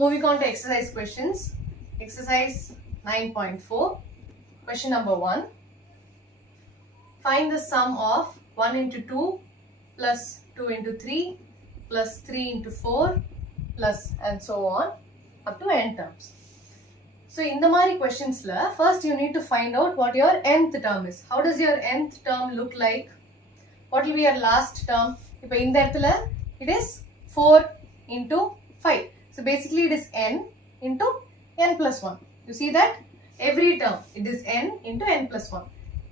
Moving on to exercise questions. Exercise 9.4. Question number 1. Find the sum of 1 into 2 plus 2 into 3 plus 3 into 4 plus and so on up to n terms. So, in the Mari questions, first you need to find out what your nth term is. How does your nth term look like? What will be your last term? In the it is 4 into 5. So, basically it is n into n plus 1. You see that? Every term it is n into n plus 1.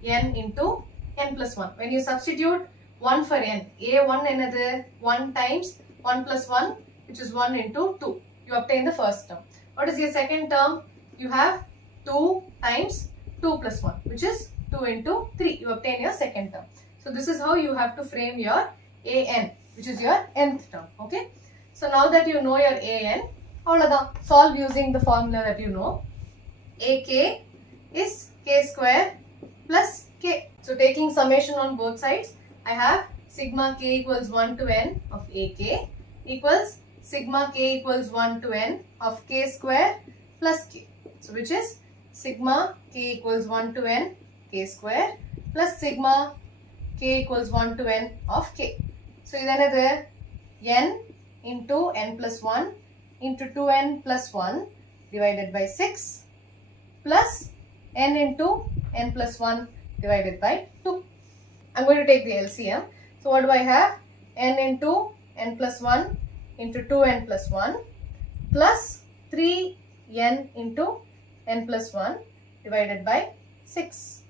N into n plus 1. When you substitute 1 for n, a1 another 1 times 1 plus 1, which is 1 into 2. You obtain the first term. What is your second term? You have 2 times 2 plus 1, which is 2 into 3. You obtain your second term. So, this is how you have to frame your an, which is your nth term. Okay. So, now that you know your an, solve using the formula that you know. Ak is k square plus k. So, taking summation on both sides, I have sigma k equals 1 to n of ak equals sigma k equals 1 to n of k square plus k. So, which is sigma k equals 1 to n k square plus sigma k equals 1 to n of k. So, this n into n plus 1 into 2n plus 1 divided by 6 plus n into n plus 1 divided by 2. I am going to take the LCM. So, what do I have? N into n plus 1 into 2n plus 1 plus 3n into n plus 1 divided by 6.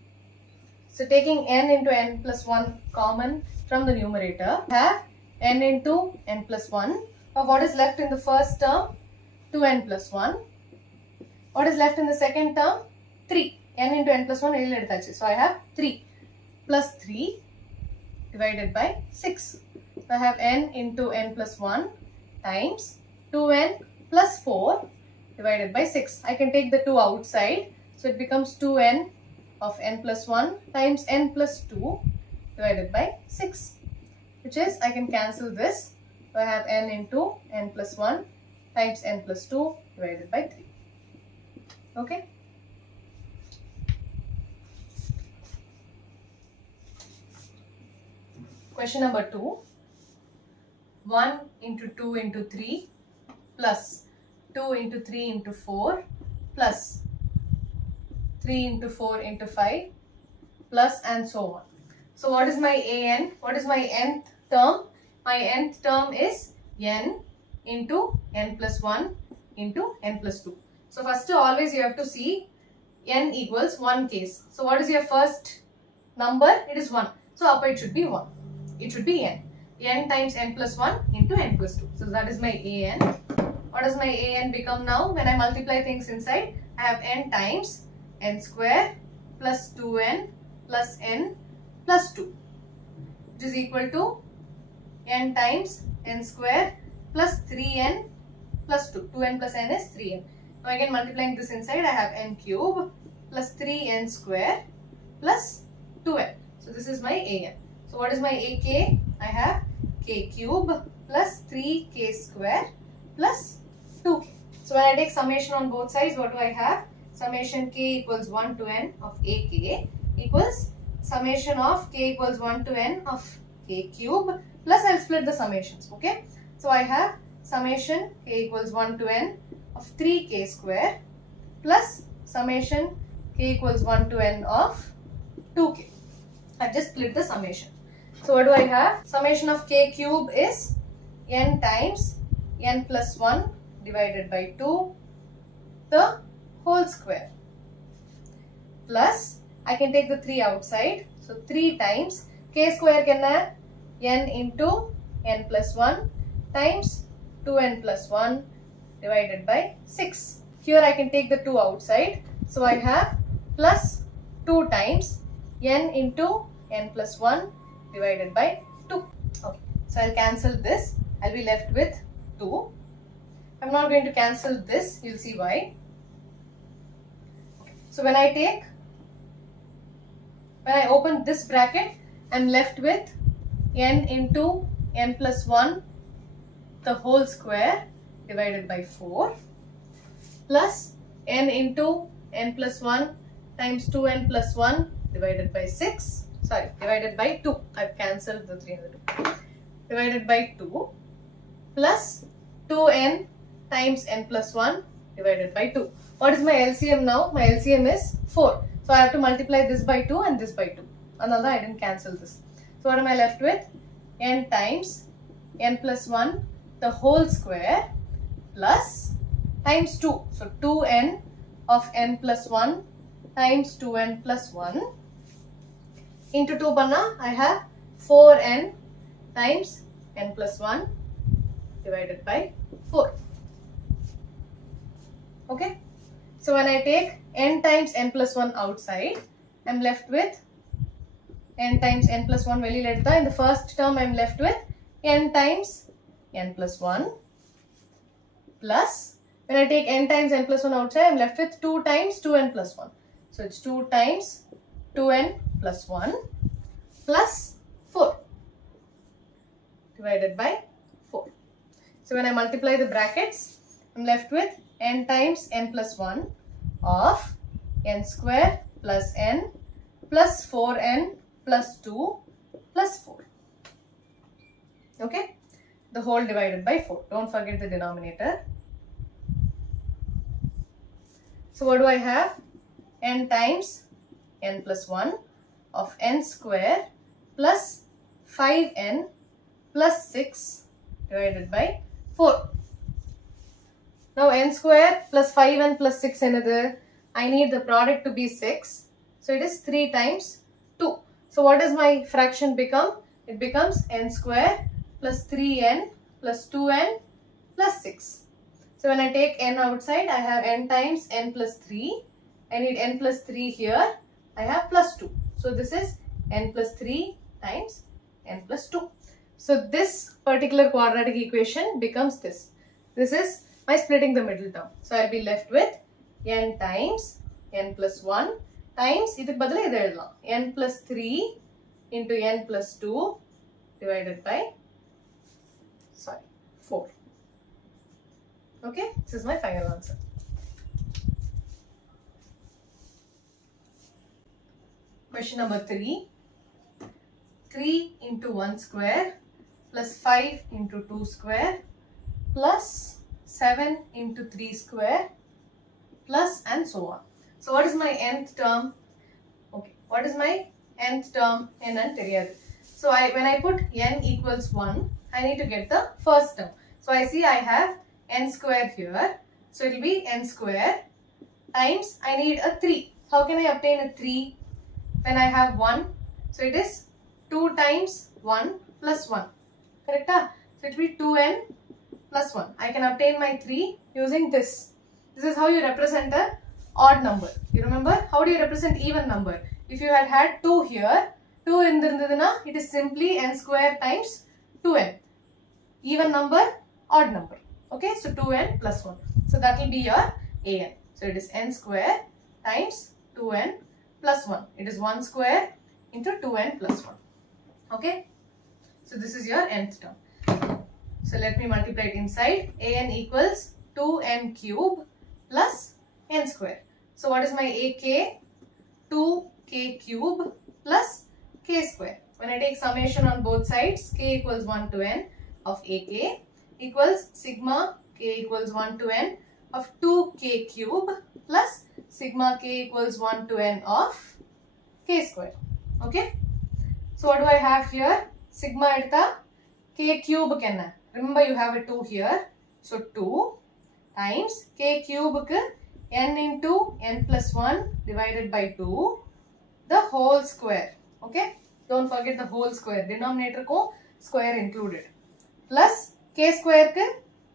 So, taking n into n plus 1 common from the numerator, I have n into n plus 1 of what is left in the first term, 2n plus 1. What is left in the second term? 3. n into n plus 1. So, I have 3 plus 3 divided by 6. So, I have n into n plus 1 times 2n plus 4 divided by 6. I can take the 2 outside. So, it becomes 2n of n plus 1 times n plus 2 divided by 6. Which is, I can cancel this. So, I have n into n plus 1 times n plus 2 divided by 3. Okay. Question number 2. 1 into 2 into 3 plus 2 into 3 into 4 plus 3 into 4 into 5 plus and so on. So, what is my an? What is my nth term? My nth term is n into n plus 1 into n plus 2. So, first always you have to see n equals 1 case. So, what is your first number? It is 1. So, up it should be 1. It should be n. n times n plus 1 into n plus 2. So, that is my an. What does my an become now? When I multiply things inside, I have n times n square plus 2n plus n plus 2, which is equal to n times n square plus 3n plus 2. 2n plus n is 3n. Now again multiplying this inside, I have n cube plus 3n square plus 2n. So this is my an. So what is my ak? I have k cube plus 3k square plus 2k. So when I take summation on both sides, what do I have? Summation k equals 1 to n of ak equals summation of k equals 1 to n of k cube plus I will split the summations. Okay. So I have summation k equals 1 to n of 3k square plus summation k equals 1 to n of 2k. I just split the summation. So what do I have? Summation of k cube is n times n plus 1 divided by 2 the whole square plus I can take the 3 outside. So 3 times k square can n into n plus 1 times 2n plus 1 divided by 6. Here I can take the 2 outside. So I have plus 2 times n into n plus 1 divided by 2. Okay. So I'll cancel this. I'll be left with 2. I'm not going to cancel this. You'll see why. Okay. So when I open this bracket, I'm left with n into n plus 1 the whole square divided by 4 plus n into n plus 1 times 2n plus 1 divided by 6. Sorry, divided by 2. I've cancelled the 3 and the 2. Divided by 2 plus 2n times n plus 1 divided by 2. What is my LCM now? My LCM is 4. So I have to multiply this by 2 and this by 2. Another, I didn't cancel this. So what am I left with? N times n plus 1 the whole square plus times 2. So 2n of n plus 1 times 2n plus 1 into 2 panna I have 4n times n plus 1 divided by 4. Okay. So when I take n times n plus 1 outside, I am left with n times n plus 1 veliyila edutha. In the first term I am left with n times n plus 1 plus, when I take n times n plus 1 outside, I am left with 2 times 2n plus 1. So it's 2 times 2n plus 1 plus 4 divided by 4. So when I multiply the brackets, I am left with n times n plus 1 of n square plus n plus 4n plus 2 plus 4. Okay? The whole divided by 4. Don't forget the denominator. So what do I have? N times n plus 1 of n square plus 5n plus 6 divided by 4. Now n square plus 5n plus 6 another. I need the product to be 6. So it is 3 times 2. So what does my fraction become? It becomes n square plus 3n plus 2n plus 6. So when I take n outside, I have n times n plus 3. I need n plus 3 here. I have plus 2. So this is n plus 3 times n plus 2. So this particular quadratic equation becomes this. This is my splitting the middle term. So I'll be left with n times n plus 1 times n plus 3 into n plus 2 divided by 4. Okay, this is my final answer. Question number 3. 3 into 1 square plus 5 into 2 square plus 7 into 3 square plus and so on. So what is my nth term? Okay, what is my nth term? N and theriyadu. So when I put n equals 1, I need to get the first term. So I see I have n square here. So it will be n square times I need a 3. How can I obtain a 3 when I have 1? So it is 2 times 1 plus 1. Correct? So it will be 2n plus 1. I can obtain my 3 using this. This is how you represent a odd number. You remember? How do you represent even number? If you had 2 here, 2 indirundaduna, it is simply n square times 2n. Even number, odd number. Okay, so 2n plus 1. So that will be your an. So it is n square times 2n plus 1. It is 1 square into 2n plus 1. Okay, so this is your nth term. So let me multiply it inside. An equals 2n cube plus n square. So what is my ak? 2k cube plus k square. When I take summation on both sides, k equals 1 to n of ak equals sigma k equals 1 to n of 2k cube plus sigma k equals 1 to n of k square. Okay. So what do I have here? Sigma edta k cube kenna. Remember you have a 2 here. So 2 times k cube ku n into n plus 1 divided by 2 the whole square. Okay. Don't forget the whole square. Denominator ko square included. Plus k square ku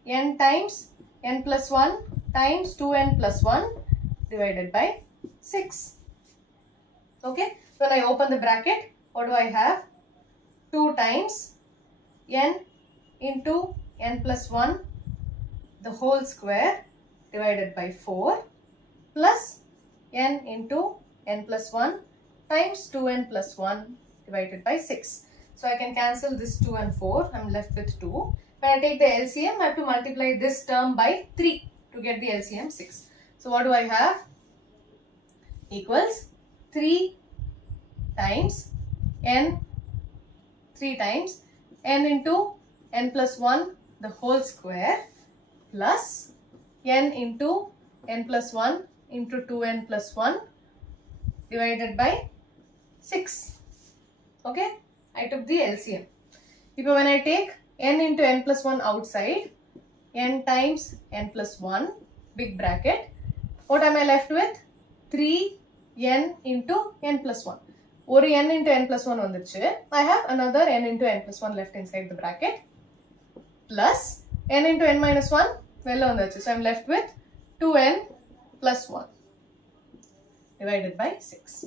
n times n plus 1 times 2n plus 1 divided by 6. Okay. When I open the bracket, what do I have? 2 times n into n plus 1 the whole square divided by 4 plus n into n plus 1 times 2n plus 1 divided by 6. So I can cancel this 2 and 4. I am left with 2. When I take the LCM, I have to multiply this term by 3 to get the LCM 6. So what do I have? Equals 3 times n, 3 times n into n plus 1 the whole square plus n into n plus 1 into 2n plus 1 divided by 6. Okay, I took the LCM. If when I take n into n plus 1 outside, n times n plus 1 big bracket, what am I left with? 3n into n plus 1. Or n into n plus 1 vandiruchu. I have another n into n plus 1 left inside the bracket plus n into n minus 1 vella vandachu. So I am left with 2n plus 1 divided by 6.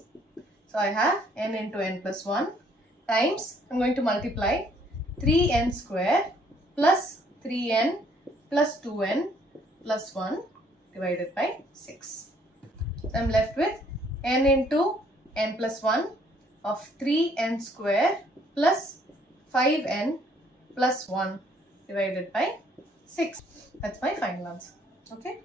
So I have n into n plus 1 times, I am going to multiply 3n square plus 3n plus 2n plus 1 divided by 6. So I am left with n into n plus 1 of 3n square plus 5n plus 1 divided by 6. That's my final answer. Okay.